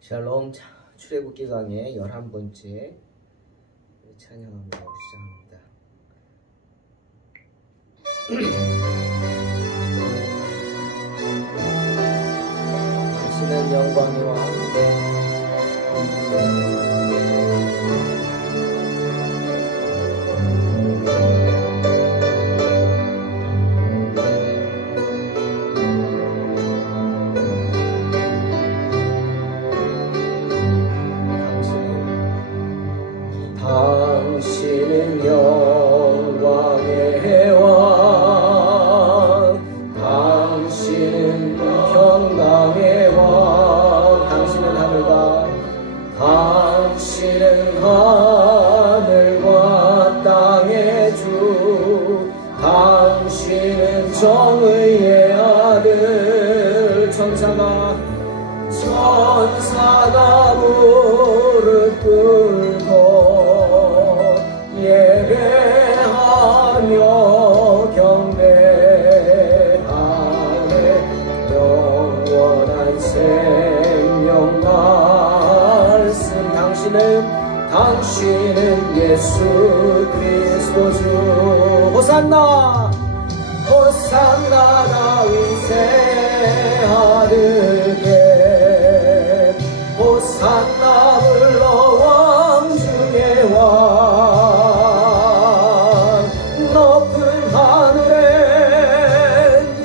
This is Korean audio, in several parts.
샬롬 출애굽기 강의 11번째 찬양합니다. 시작합니다. 당신은 영광의 왕 당신은 영광의 왕 당신은 평강의 왕 당신은 하늘과 땅의 주 당신은 정의의 아들 천사가 무릎 꿇고 예배하며 경배하네 영원한 생명 말씀 당신은 예수 그리스도 주 호산나 다윗의 아들께 호산나 불러 왕 중의 왕 높은 하늘엔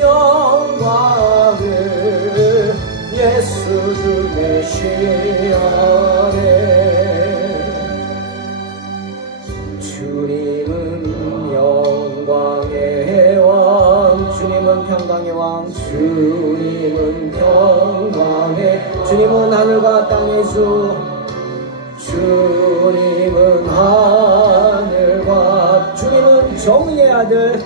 영광을 예수 주 메시아네 주님은 영광의 왕 주님은 평강의 왕 주님은 평강의 주님은 하늘과 땅의 주 주님은 정의의 아들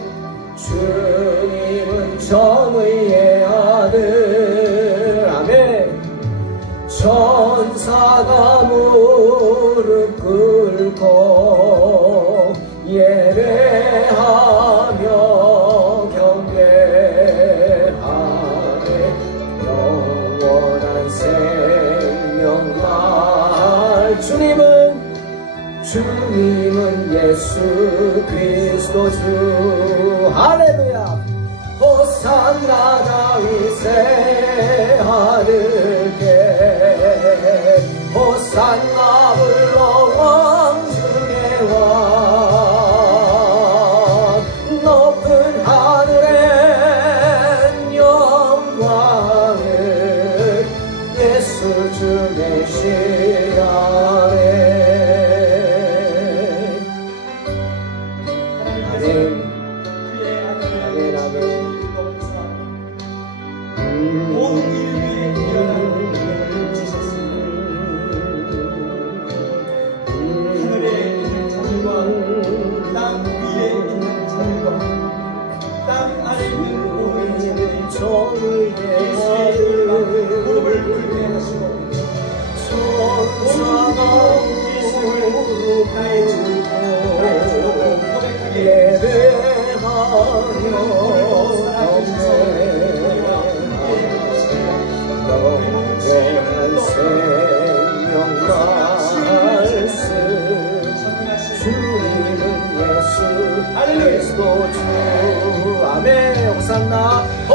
주님은 정의의 아들 아멘 천사가 무릎 꿇고 예배하며 경배하네 영원한 생명 날 주님은 예수 그리스도 주 할렐루야 호산나 다윗의 아들께 호산나 불러 왕 중의 왕 높은 하늘엔 영광을 예수 주 메시아네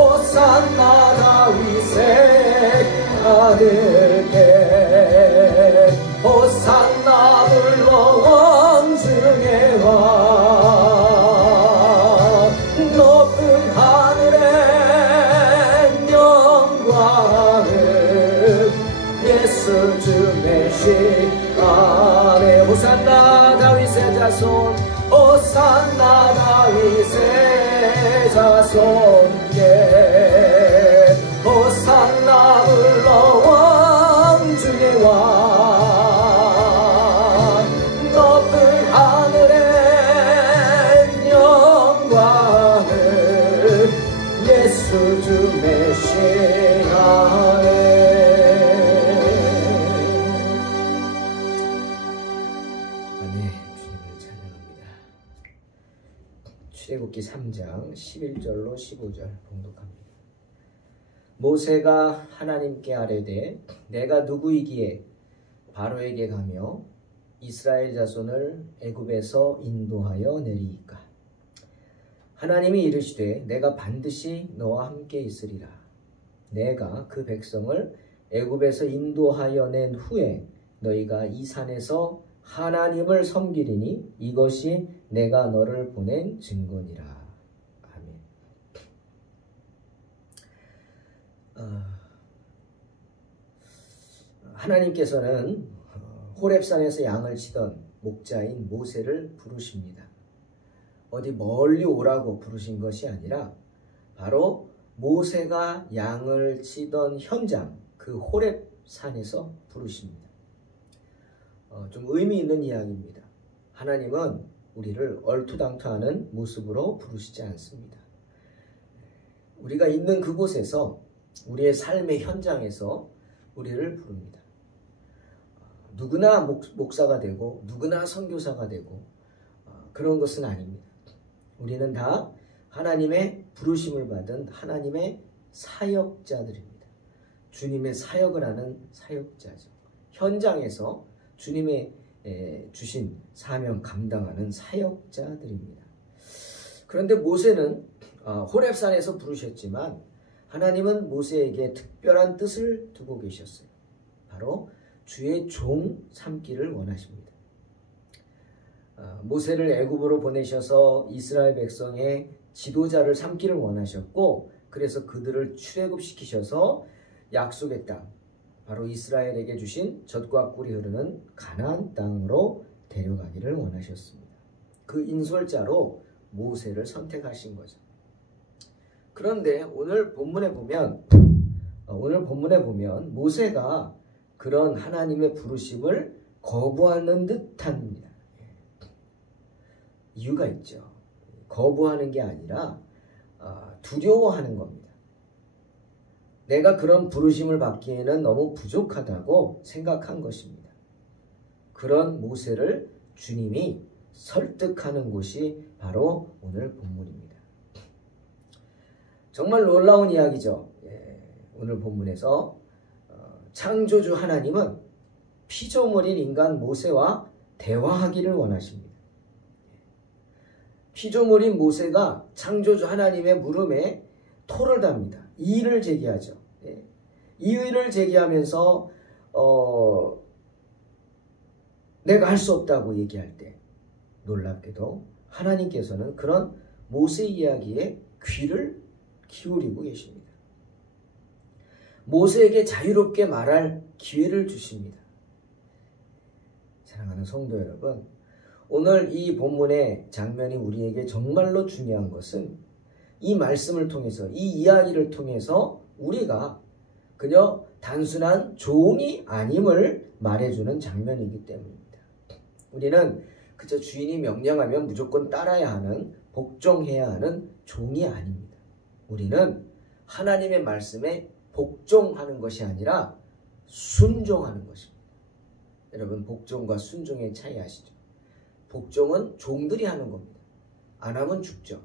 호산나 다윗의 아들께 호산나 불러 왕 중의 왕 높은 하늘엔 영광을 예수 주 메시아네 호산나 다윗의 자손 호산나 다윗의 자손께 호산나 불러 왕 중의 왕 높은 하늘엔 영광을 예수 주 메시아네 출애굽기 3장 11절로 15절 봉독합니다. 모세가 하나님께 아뢰되 내가 누구이기에 바로에게 가며 이스라엘 자손을 애굽에서 인도하여 내리이까. 하나님이 이르시되 내가 반드시 너와 함께 있으리라. 내가 그 백성을 애굽에서 인도하여 낸 후에 너희가 이 산에서 하나님을 섬기리니 이것이 내가 너를 보낸 증거니라. 아멘. 하나님께서는 호렙산에서 양을 치던 목자인 모세를 부르십니다. 어디 멀리 오라고 부르신 것이 아니라 바로 모세가 양을 치던 현장, 그 호렙산에서 부르십니다. 좀 의미 있는 이야기입니다. 하나님은 우리를 얼토당토하는 모습으로 부르시지 않습니다. 우리가 있는 그곳에서, 우리의 삶의 현장에서 우리를 부릅니다. 누구나 목사가 되고 누구나 선교사가 되고 그런 것은 아닙니다. 우리는 다 하나님의 부르심을 받은 하나님의 사역자들입니다. 주님의 사역을 하는 사역자죠. 현장에서 주님의 주신 사명 감당하는 사역자들입니다. 그런데 모세는 호렙산에서 부르셨지만 하나님은 모세에게 특별한 뜻을 두고 계셨어요. 바로 주의 종 삼기를 원하십니다. 모세를 애굽으로 보내셔서 이스라엘 백성의 지도자를 삼기를 원하셨고, 그래서 그들을 출애굽시키셔서 약속의 땅, 바로 이스라엘에게 주신 젖과 꿀이 흐르는 가나안 땅으로 데려가기를 원하셨습니다. 그 인솔자로 모세를 선택하신 거죠. 그런데 오늘 본문에 보면 모세가 그런 하나님의 부르심을 거부하는 듯합니다. 이유가 있죠. 거부하는 게 아니라 두려워하는 겁니다. 내가 그런 부르심을 받기에는 너무 부족하다고 생각한 것입니다. 그런 모세를 주님이 설득하는 곳이 바로 오늘 본문입니다. 정말 놀라운 이야기죠. 오늘 본문에서 창조주 하나님은 피조물인 인간 모세와 대화하기를 원하십니다. 피조물인 모세가 창조주 하나님의 물음에 토를 답니다. 이의를 제기하죠. 이의를 제기하면서 내가 할 수 없다고 얘기할 때 놀랍게도 하나님께서는 그런 모세 이야기에 귀를 기울이고 계십니다. 모세에게 자유롭게 말할 기회를 주십니다. 사랑하는 성도 여러분, 오늘 이 본문의 장면이 우리에게 정말로 중요한 것은 이 말씀을 통해서, 이 이야기를 통해서 우리가 그저 단순한 종이 아님을 말해주는 장면이기 때문입니다. 우리는 그저 주인이 명령하면 무조건 따라야 하는, 복종해야 하는 종이 아닙니다. 우리는 하나님의 말씀에 복종하는 것이 아니라 순종하는 것입니다. 여러분, 복종과 순종의 차이 아시죠? 복종은 종들이 하는 겁니다. 안 하면 죽죠.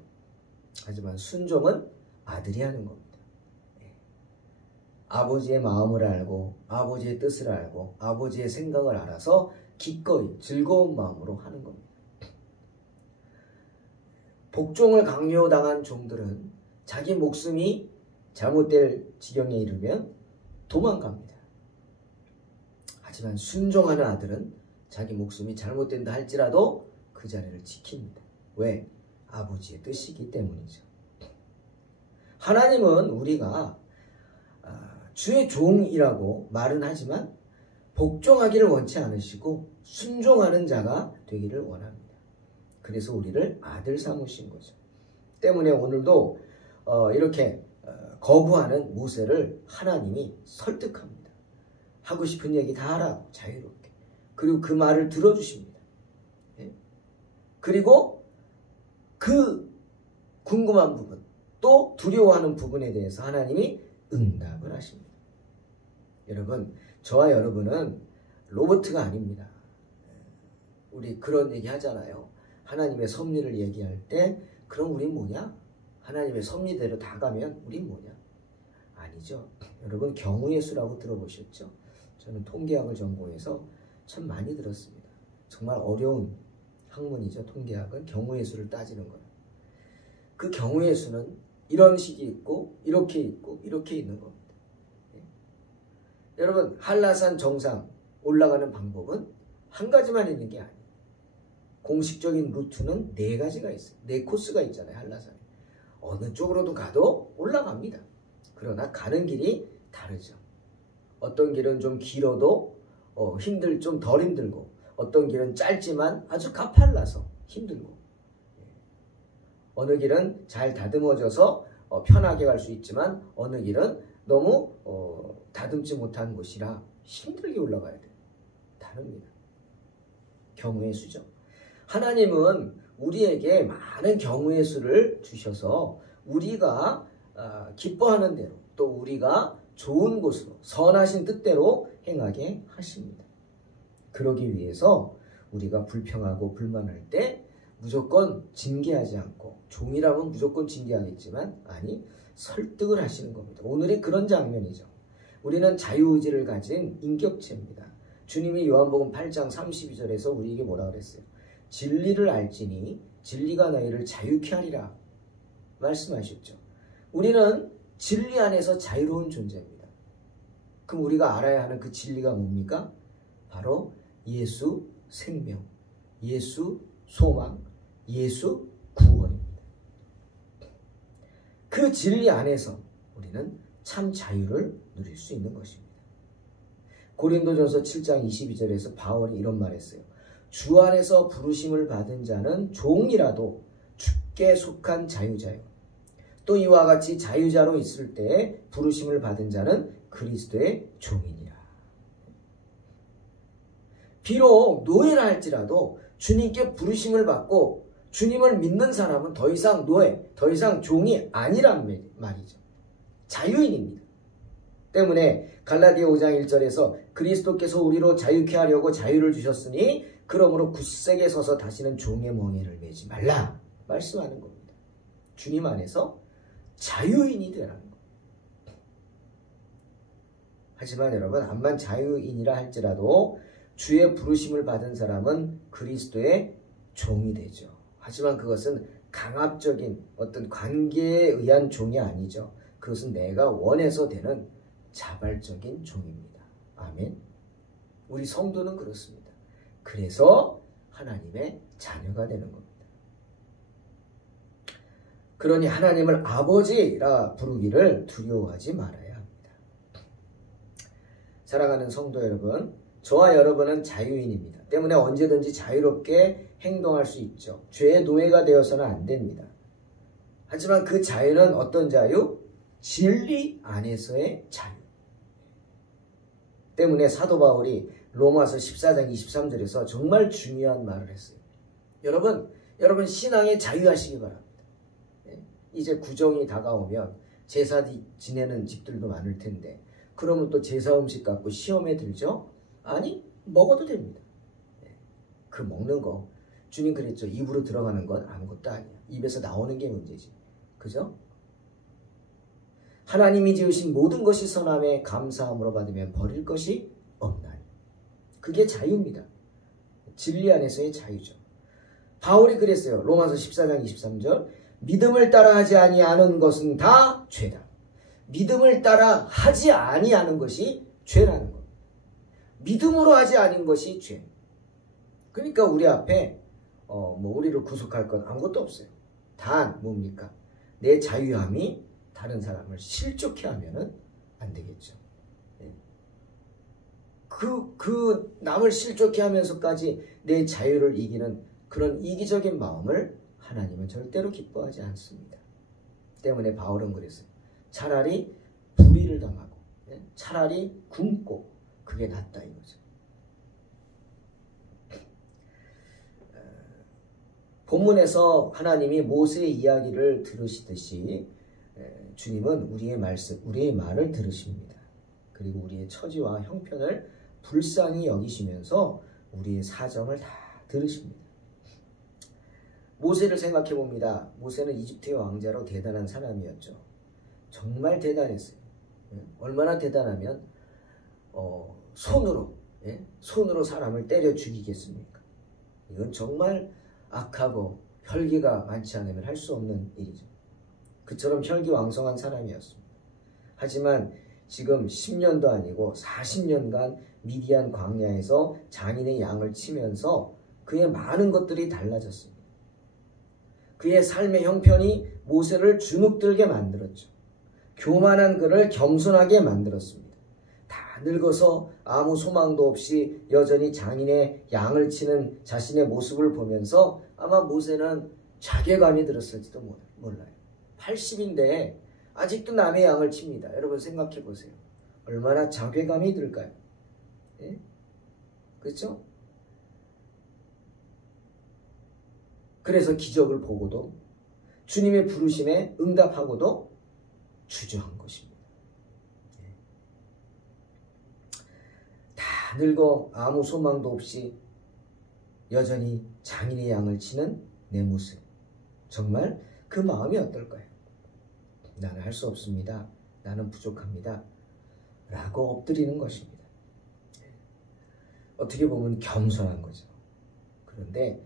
하지만 순종은 아들이 하는 겁니다. 아버지의 마음을 알고 아버지의 뜻을 알고 아버지의 생각을 알아서 기꺼이 즐거운 마음으로 하는 겁니다. 복종을 강요당한 종들은 자기 목숨이 잘못될 지경에 이르면 도망갑니다. 하지만 순종하는 아들은 자기 목숨이 잘못된다 할지라도 그 자리를 지킵니다. 왜? 아버지의 뜻이기 때문이죠. 하나님은 우리가 주의 종이라고 말은 하지만 복종하기를 원치 않으시고 순종하는 자가 되기를 원합니다. 그래서 우리를 아들 삼으신 거죠. 때문에 오늘도 이렇게 거부하는 모세를 하나님이 설득합니다. 하고 싶은 얘기 다 하라고, 자유롭게. 그리고 그 말을 들어주십니다. 그리고 그 궁금한 부분, 또 두려워하는 부분에 대해서 하나님이 응답을 하십니다. 여러분, 저와 여러분은 로봇가 아닙니다. 우리 그런 얘기 하잖아요. 하나님의 섭리를 얘기할 때 그럼 우린 뭐냐? 하나님의 섭리대로 다 가면 우린 뭐냐? 아니죠. 아니죠. 여러분 경우의 수라고 들어보셨죠? 저는 통계학을 전공해서 참 많이 들었습니다. 정말 어려운 학문이죠. 통계학은 경우의 수를 따지는 거예요. 그 경우의 수는 이런 식이 있고 이렇게 있고 이렇게 있는 겁니다. 여러분 한라산 정상 올라가는 방법은 한 가지만 있는 게 아니에요. 공식적인 루트는 4가지가 있어요. 4코스가 있잖아요. 한라산에. 어느 쪽으로도 가도 올라갑니다. 그러나 가는 길이 다르죠. 어떤 길은 좀 길어도 좀 덜 힘들고, 어떤 길은 짧지만 아주 가팔라서 힘들고, 어느 길은 잘 다듬어져서 편하게 갈 수 있지만 어느 길은 너무 다듬지 못한 곳이라 힘들게 올라가야 돼요. 다릅니다. 경우의 수죠. 하나님은 우리에게 많은 경우의 수를 주셔서 우리가 기뻐하는 대로 또 우리가 좋은 곳으로 선하신 뜻대로 행하게 하십니다. 그러기 위해서 우리가 불평하고 불만할 때 무조건 징계하지 않고, 종이라면 무조건 징계하겠지만 아니 설득을 하시는 겁니다. 오늘이 그런 장면이죠. 우리는 자유의지를 가진 인격체입니다. 주님이 요한복음 8장 32절에서 우리에게 뭐라 그랬어요? 진리를 알지니 진리가 너희를 자유케 하리라 말씀하셨죠. 우리는 진리 안에서 자유로운 존재입니다. 그럼 우리가 알아야 하는 그 진리가 뭡니까? 바로 예수 생명, 예수 소망, 예수 구원입니다. 그 진리 안에서 우리는 참 자유를 누릴 수 있는 것입니다. 고린도전서 7장 22절에서 바울이 이런 말했어요. 주 안에서 부르심을 받은 자는 종이라도 주께 속한 자유자요. 또 이와 같이 자유자로 있을 때에 부르심을 받은 자는 그리스도의 종이니라. 비록 노예라 할지라도 주님께 부르심을 받고 주님을 믿는 사람은 더 이상 노예, 더 이상 종이 아니란 말이죠. 자유인입니다. 때문에 갈라디아 5장 1절에서 그리스도께서 우리로 자유케 하려고 자유를 주셨으니 그러므로 굳세게 서서 다시는 종의 멍에를 매지 말라 말씀하는 겁니다. 주님 안에서 자유인이 되라는 겁니다. 하지만 여러분, 암만 자유인이라 할지라도 주의 부르심을 받은 사람은 그리스도의 종이 되죠. 하지만 그것은 강압적인 어떤 관계에 의한 종이 아니죠. 그것은 내가 원해서 되는 자발적인 종입니다. 아멘. 우리 성도는 그렇습니다. 그래서 하나님의 자녀가 되는 겁니다. 그러니 하나님을 아버지라 부르기를 두려워하지 말아야 합니다. 사랑하는 성도 여러분, 저와 여러분은 자유인입니다. 때문에 언제든지 자유롭게 행동할 수 있죠. 죄의 노예가 되어서는 안 됩니다. 하지만 그 자유는 어떤 자유? 진리 안에서의 자유. 때문에 사도 바울이 로마서 14장 23절에서 정말 중요한 말을 했어요. 여러분 신앙에 자유하시기 바랍니다. 이제 구정이 다가오면 제사 지내는 집들도 많을 텐데 그러면 또 제사 음식 갖고 시험에 들죠? 아니, 먹어도 됩니다. 그 먹는 거 주님 그랬죠. 입으로 들어가는 건 아무것도 아니야. 입에서 나오는 게 문제지. 그죠? 하나님이 지으신 모든 것이 선함에 감사함으로 받으면 버릴 것이 없나니. 그게 자유입니다. 진리 안에서의 자유죠. 바울이 그랬어요. 로마서 14장 23절 믿음을 따라하지 아니하는 것은 다 죄다. 믿음을 따라하지 아니하는 것이 죄라는 것. 믿음으로 하지 않은 것이 죄. 그러니까 우리 앞에 우리를 구속할 건 아무것도 없어요. 단 뭡니까? 내 자유함이 다른 사람을 실족해 하면은 안 되겠죠. 그 남을 실족해 하면서까지 내 자유를 이기는 그런 이기적인 마음을 하나님은 절대로 기뻐하지 않습니다. 때문에 바울은 그랬어요. 차라리 불의를 당하고 차라리 굶고 그게 낫다 이거죠. 본문에서 하나님이 모세의 이야기를 들으시듯이 주님은 우리의 말을 들으십니다. 그리고 우리의 처지와 형편을 불쌍히 여기시면서 우리의 사정을 다 들으십니다. 모세를 생각해 봅니다. 모세는 이집트의 왕자로 대단한 사람이었죠. 정말 대단했어요. 얼마나 대단하면 손으로 손으로 사람을 때려 죽이겠습니까? 이건 정말 악하고 혈기가 많지 않으면 할 수 없는 일이죠. 그처럼 혈기왕성한 사람이었습니다. 하지만 지금 10년도 아니고 40년간 미디안 광야에서 장인의 양을 치면서 그의 많은 것들이 달라졌습니다. 그의 삶의 형편이 모세를 주눅들게 만들었죠. 교만한 그를 겸손하게 만들었습니다. 다 늙어서 아무 소망도 없이 여전히 장인의 양을 치는 자신의 모습을 보면서 아마 모세는 자괴감이 들었을지도 몰라요. 80인데 아직도 남의 양을 칩니다. 여러분 생각해 보세요. 얼마나 자괴감이 들까요? 예? 그렇죠? 그래서 기적을 보고도 주님의 부르심에 응답하고도 주저한 것입니다. 다 늙어 아무 소망도 없이 여전히 장인의 양을 치는 내 모습. 정말 그 마음이 어떨까요? 나는 할 수 없습니다. 나는 부족합니다. 라고 엎드리는 것입니다. 어떻게 보면 겸손한 거죠. 그런데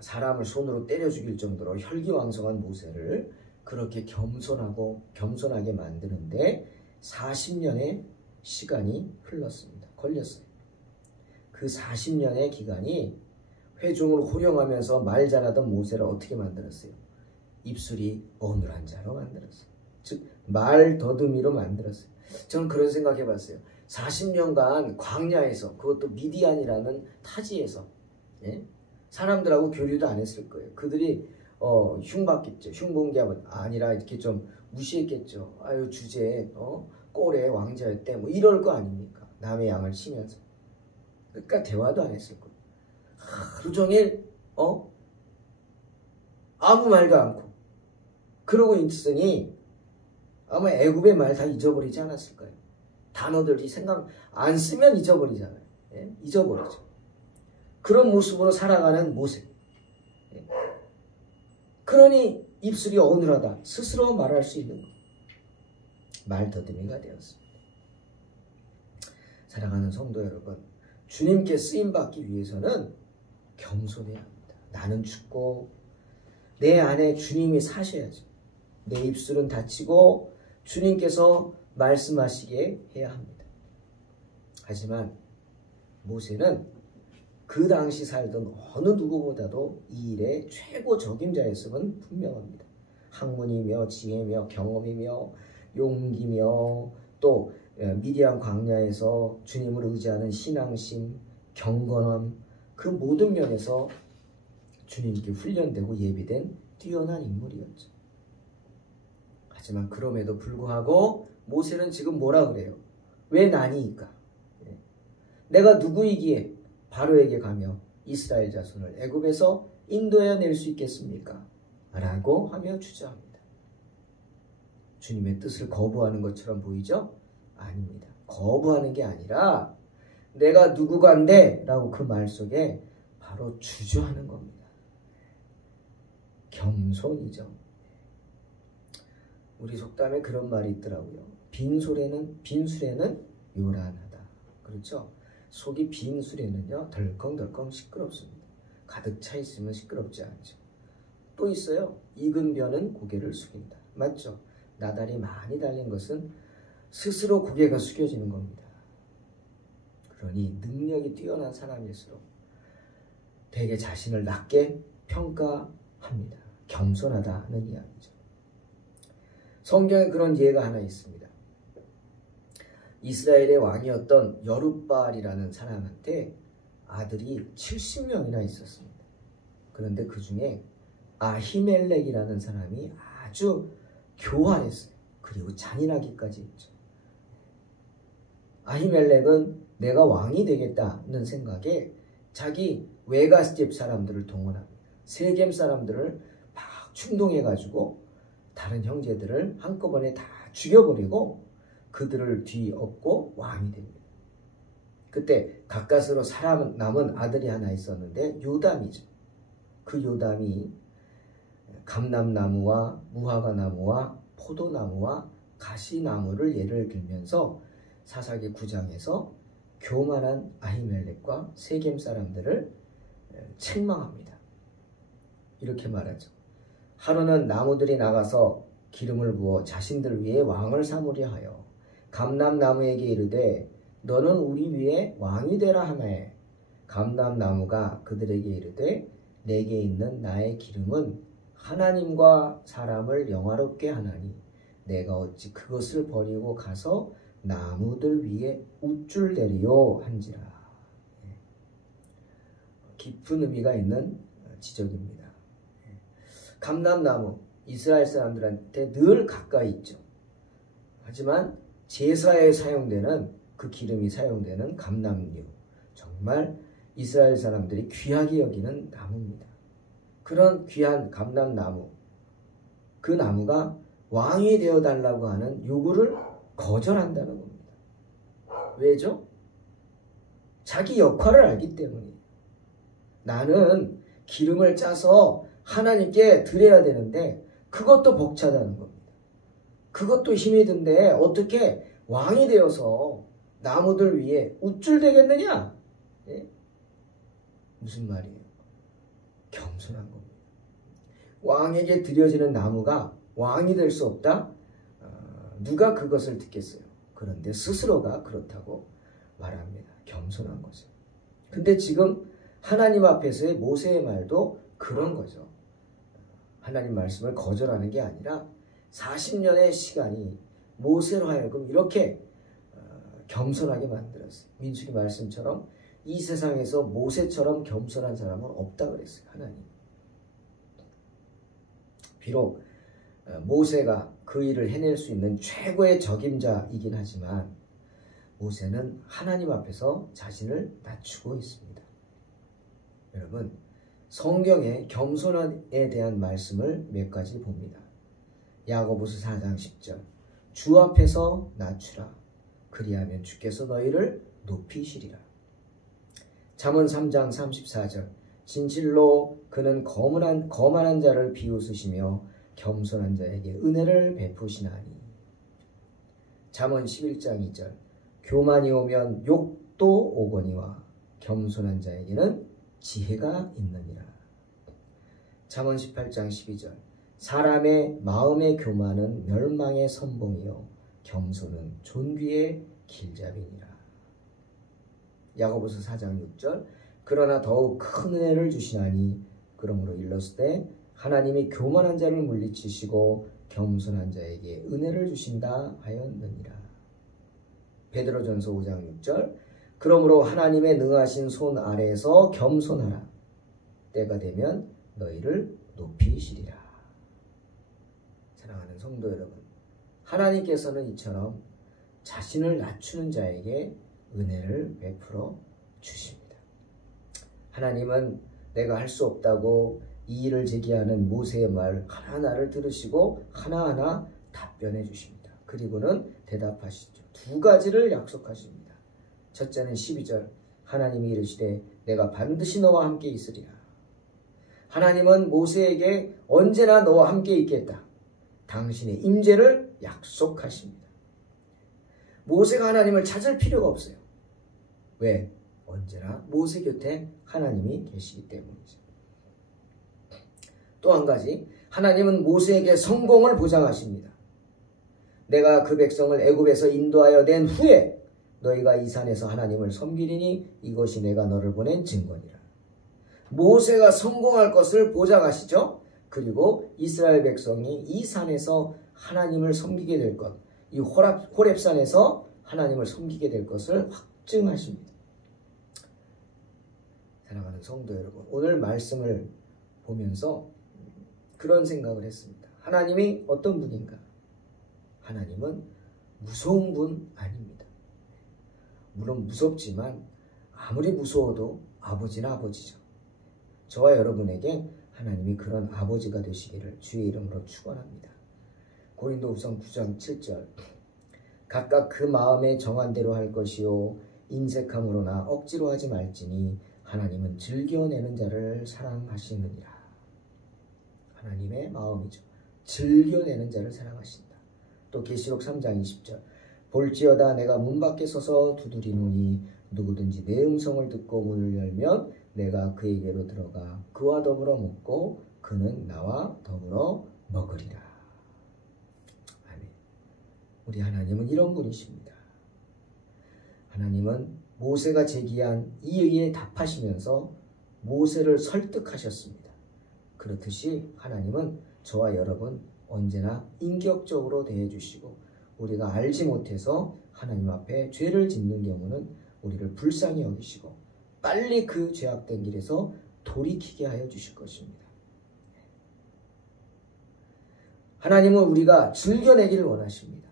사람을 손으로 때려 죽일 정도로 혈기왕성한 모세를 그렇게 겸손하게 만드는데 40년의 시간이 걸렸어요. 그 40년의 기간이 회중을 호령하면서 말 잘하던 모세를 어떻게 만들었어요? 입술이 어눌한 자로 만들었어요. 즉 말 더듬이로 만들었어요. 저는 그런 생각해 봤어요. 40년간 광야에서, 그것도 미디안이라는 타지에서 사람들하고 교류도 안 했을 거예요. 그들이 흉봤겠죠. 흉본 게 아니라 이렇게 좀 무시했겠죠. 아유 주제 꼴의 왕자였대 뭐 이럴 거 아닙니까? 남의 양을 치면서. 그러니까 대화도 안 했을 거예요. 하루 종일 아무 말도 않고 그러고 있으니 아마 애굽의 말 다 잊어버리지 않았을까요? 단어들이 생각 안 쓰면 잊어버리잖아요. 잊어버리죠. 그런 모습으로 살아가는 모세. 그러니 입술이 어눌하다. 스스로 말할 수 있는 것. 말더듬이가 되었습니다. 사랑하는 성도 여러분, 주님께 쓰임받기 위해서는 겸손해야 합니다. 나는 죽고 내 안에 주님이 사셔야죠. 내 입술은 닫히고 주님께서 말씀하시게 해야 합니다. 하지만 모세는 그 당시 살던 어느 누구보다도 이 일의 최고 적임자였음은 분명합니다. 학문이며 지혜며 경험이며 용기며 또 미디안 광야에서 주님을 의지하는 신앙심, 경건함, 그 모든 면에서 주님께 훈련되고 예비된 뛰어난 인물이었죠. 하지만 그럼에도 불구하고 모세는 지금 뭐라 그래요? 왜 나니이까? 내가 누구이기에 바로에게 가며 이스라엘 자손을 애굽에서 인도해낼 수 있겠습니까? 라고 하며 주저합니다. 주님의 뜻을 거부하는 것처럼 보이죠? 아닙니다. 거부하는 게 아니라 내가 누구간데? 라고 그 말 속에 바로 주저하는 겁니다. 겸손이죠. 우리 속담에 그런 말이 있더라고요. 빈술에는 요란하다. 그렇죠? 속이 빈 술에는요 덜컹덜컹 시끄럽습니다. 가득 차 있으면 시끄럽지 않죠. 또 있어요. 익은 벼는 고개를 숙인다. 맞죠? 나달이 많이 달린 것은 스스로 고개가 숙여지는 겁니다. 그러니 능력이 뛰어난 사람일수록 되게 자신을 낮게 평가합니다. 겸손하다는 이야기죠. 성경에 그런 예가 하나 있습니다. 이스라엘의 왕이었던 여룻바알이라는 사람한테 아들이 70명이나 있었습니다. 그런데 그 중에 아히멜렉이라는 사람이 아주 교활했어요. 그리고 잔인하기까지 했죠. 아히멜렉은 내가 왕이 되겠다는 생각에 자기 외가집 사람들을 동원합니다. 세겜 사람들을 막 충동해가지고 다른 형제들을 한꺼번에 다 죽여버리고 그들을 뒤엎고 왕이 됩니다. 그때 가까스로 남은 아들이 하나 있었는데 요담이죠. 그 요담이 감람나무와 무화과나무와 포도나무와 가시나무를 예를 들면서 사사기 9장에서 교만한 아히멜렉과 세겜 사람들을 책망합니다. 이렇게 말하죠. 하루는 나무들이 나가서 기름을 부어 자신들 위에 왕을 삼으려 하여 감람나무에게 이르되 너는 우리 위에 왕이 되라 하매 감람나무가 그들에게 이르되 내게 있는 나의 기름은 하나님과 사람을 영화롭게 하나니 내가 어찌 그것을 버리고 가서 나무들 위에 우쭐대리요 한지라. 깊은 의미가 있는 지적입니다. 감람나무, 이스라엘 사람들한테 늘 가까이 있죠. 하지만 제사에 사용되는 그 기름이 사용되는 감람류, 정말 이스라엘 사람들이 귀하게 여기는 나무입니다. 그런 귀한 감람나무, 그 나무가 왕이 되어달라고 하는 요구를 거절한다는 겁니다. 왜죠? 자기 역할을 알기 때문이에요. 나는 기름을 짜서 하나님께 드려야 되는데 그것도 벅차다는 겁니다. 그것도 힘이 든데 어떻게 왕이 되어서 나무들 위에 우쭐대겠느냐? 예? 무슨 말이에요? 겸손한 겁니다. 왕에게 드려지는 나무가 왕이 될 수 없다? 누가 그것을 듣겠어요? 그런데 스스로가 그렇다고 말합니다. 겸손한 거죠. 근데 지금 하나님 앞에서의 모세의 말도 그런 거죠. 하나님 말씀을 거절하는 게 아니라 40년의 시간이 모세로 하여금 이렇게 겸손하게 만들었어요. 민수기 말씀처럼 이 세상에서 모세처럼 겸손한 사람은 없다 그랬어요. 하나님. 비록 모세가 그 일을 해낼 수 있는 최고의 적임자이긴 하지만 모세는 하나님 앞에서 자신을 낮추고 있습니다. 여러분, 성경에 겸손에 대한 말씀을 몇 가지 봅니다. 야고보서 4장 10절 주 앞에서 낮추라. 그리하면 주께서 너희를 높이시리라. 잠언 3장 34절 진실로 그는 거만한 자를 비웃으시며 겸손한 자에게 은혜를 베푸시나니. 잠언 11장 2절 교만이 오면 욕도 오거니와 겸손한 자에게는 지혜가 있느니라. 잠언 18장 12절 사람의 마음의 교만은 멸망의 선봉이요 겸손은 존귀의 길잡이니라. 야고보서 4장 6절 그러나 더욱 큰 은혜를 주시나니 그러므로 일렀을 하나님이 교만한 자를 물리치시고 겸손한 자에게 은혜를 주신다 하였느니라. 베드로전서 5장 6절 그러므로 하나님의 능하신 손 아래에서 겸손하라. 때가 되면 너희를 높이시리라. 사랑하는 성도 여러분, 하나님께서는 이처럼 자신을 낮추는 자에게 은혜를 베풀어 주십니다. 하나님은 내가 할 수 없다고 이 일을 제기하는 모세의 말 하나하나를 들으시고 하나하나 답변해 주십니다. 그리고는 대답하시죠. 두 가지를 약속하십니다. 첫째는 12절 하나님이 이르시되 내가 반드시 너와 함께 있으리라. 하나님은 모세에게 언제나 너와 함께 있겠다. 당신의 임재를 약속하십니다. 모세가 하나님을 찾을 필요가 없어요. 왜? 언제나 모세 곁에 하나님이 계시기 때문이죠. 또 한 가지, 하나님은 모세에게 성공을 보장하십니다. 내가 그 백성을 애굽에서 인도하여 낸 후에 너희가 이 산에서 하나님을 섬기리니 이것이 내가 너를 보낸 증거니라. 모세가 성공할 것을 보장하시죠. 그리고 이스라엘 백성이 이 산에서 하나님을 섬기게 될 것, 이 호렙산에서 하나님을 섬기게 될 것을 확증하십니다. 사랑하는 성도 여러분, 오늘 말씀을 보면서 그런 생각을 했습니다. 하나님이 어떤 분인가? 하나님은 무서운 분 아닙니다. 물론 무섭지만 아무리 무서워도 아버지는 아버지죠. 저와 여러분에게 하나님이 그런 아버지가 되시기를 주의 이름으로 축원합니다. 고린도후서 9장 7절 각각 그 마음에 정한 대로 할 것이요 인색함으로나 억지로 하지 말지니 하나님은 즐겨내는 자를 사랑하시느니라. 하나님의 마음이죠. 즐겨내는 자를 사랑하신다. 또 계시록 3장 20절 볼지어다 내가 문 밖에 서서 두드리노니 누구든지 내 음성을 듣고 문을 열면 내가 그에게로 들어가 그와 더불어 먹고 그는 나와 더불어 먹으리라. 아멘. 우리 하나님은 이런 분이십니다. 하나님은 모세가 제기한 이의에 답하시면서 모세를 설득하셨습니다. 그렇듯이 하나님은 저와 여러분 언제나 인격적으로 대해주시고 우리가 알지 못해서 하나님 앞에 죄를 짓는 경우는 우리를 불쌍히 여기시고 빨리 그 죄악된 길에서 돌이키게 하여 주실 것입니다. 하나님은 우리가 즐겨내기를 원하십니다.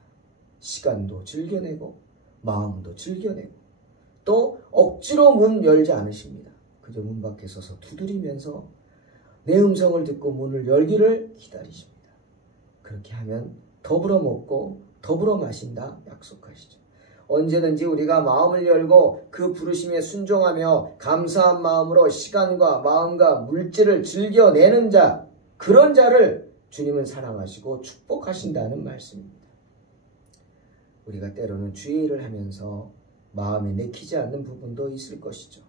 시간도 즐겨내고 마음도 즐겨내고 또 억지로 문 열지 않으십니다. 그저 문 밖에 서서 두드리면서 내 음성을 듣고 문을 열기를 기다리십니다. 그렇게 하면 더불어 먹고 더불어 마신다 약속하시죠. 언제든지 우리가 마음을 열고 그 부르심에 순종하며 감사한 마음으로 시간과 마음과 물질을 즐겨내는 자, 그런 자를 주님은 사랑하시고 축복하신다는 말씀입니다. 우리가 때로는 주의 일을 하면서 마음에 내키지 않는 부분도 있을 것이죠.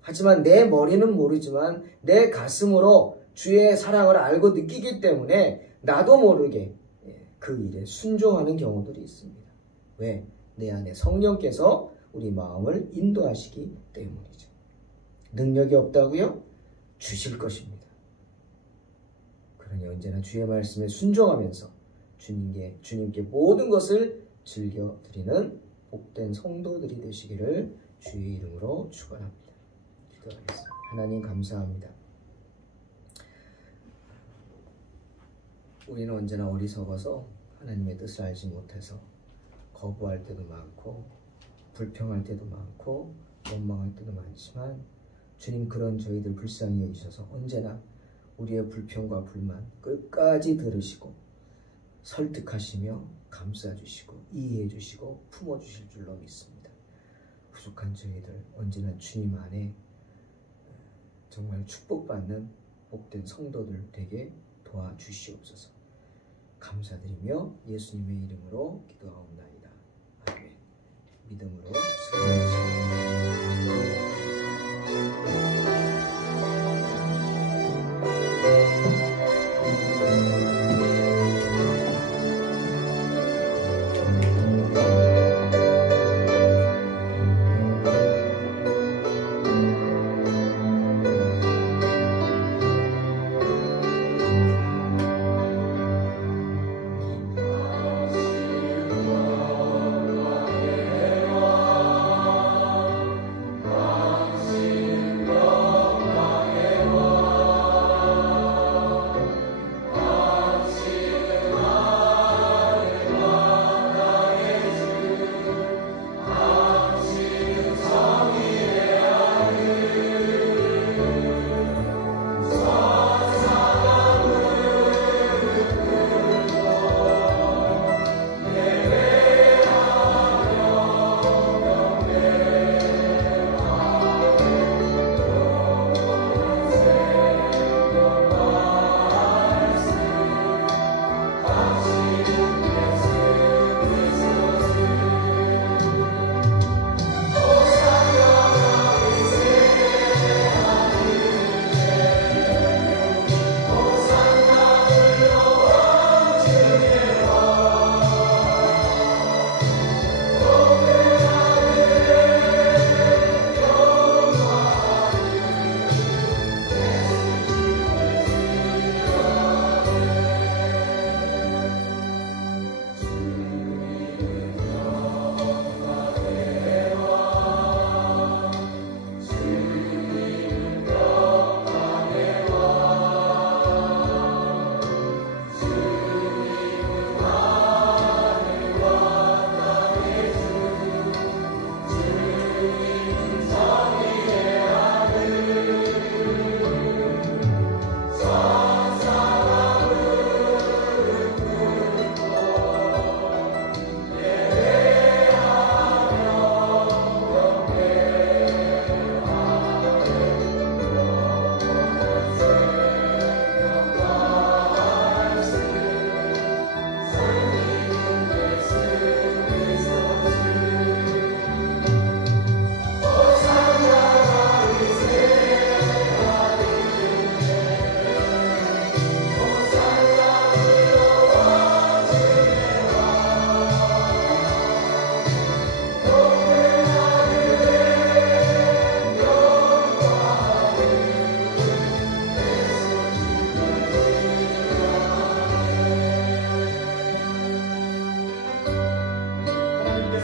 하지만 내 머리는 모르지만 내 가슴으로 주의 사랑을 알고 느끼기 때문에 나도 모르게 그 일에 순종하는 경우들이 있습니다. 왜? 내 안에 성령께서 우리 마음을 인도하시기 때문이죠. 능력이 없다고요? 주실 것입니다. 그러니 언제나 주의 말씀에 순종하면서 주님께 모든 것을 즐겨드리는 복된 성도들이 되시기를 주의 이름으로 축원합니다. 기도하겠습니다. 하나님 감사합니다. 우리는 언제나 어리석어서 하나님의 뜻을 알지 못해서 거부할 때도 많고 불평할 때도 많고 원망할 때도 많지만 주님 그런 저희들 불쌍히 여기셔서 언제나 우리의 불평과 불만 끝까지 들으시고 설득하시며 감싸주시고 이해해주시고 품어주실 줄로 믿습니다. 부족한 저희들 언제나 주님 안에 정말 축복받는 복된 성도들 되게 도와주시옵소서. 감사드리며 예수님의 이름으로 기도하옵나이다. 아멘. 믿음으로 승리하시옵소서.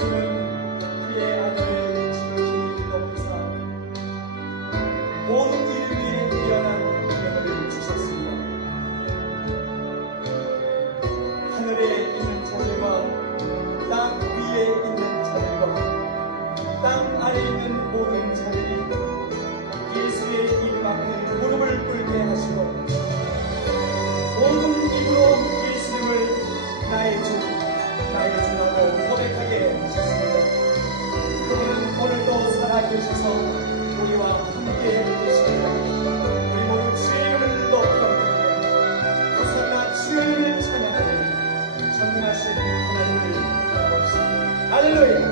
하나님께서는 그의 아들을 지극히 높이사 모든 일 위에 뛰어난 은혜를 주셨습니다. 하늘에 있는 자들과 땅 위에 있는 자들과 땅 아래에 있는 모든 자들이 예수의 이름 앞에 무릎을 꿇게 하시고 모든 입으로 예수님을 나의 주라고 고백하게 하셨습니다. 그분은 오늘도 살아계셔서 우리와 함께 계십니다. 우리 모두 주의 이름을 높여드리며 호산나 주의 이름을 찬양하며 전능하신 하나님을 바라봅시다. 할렐루야.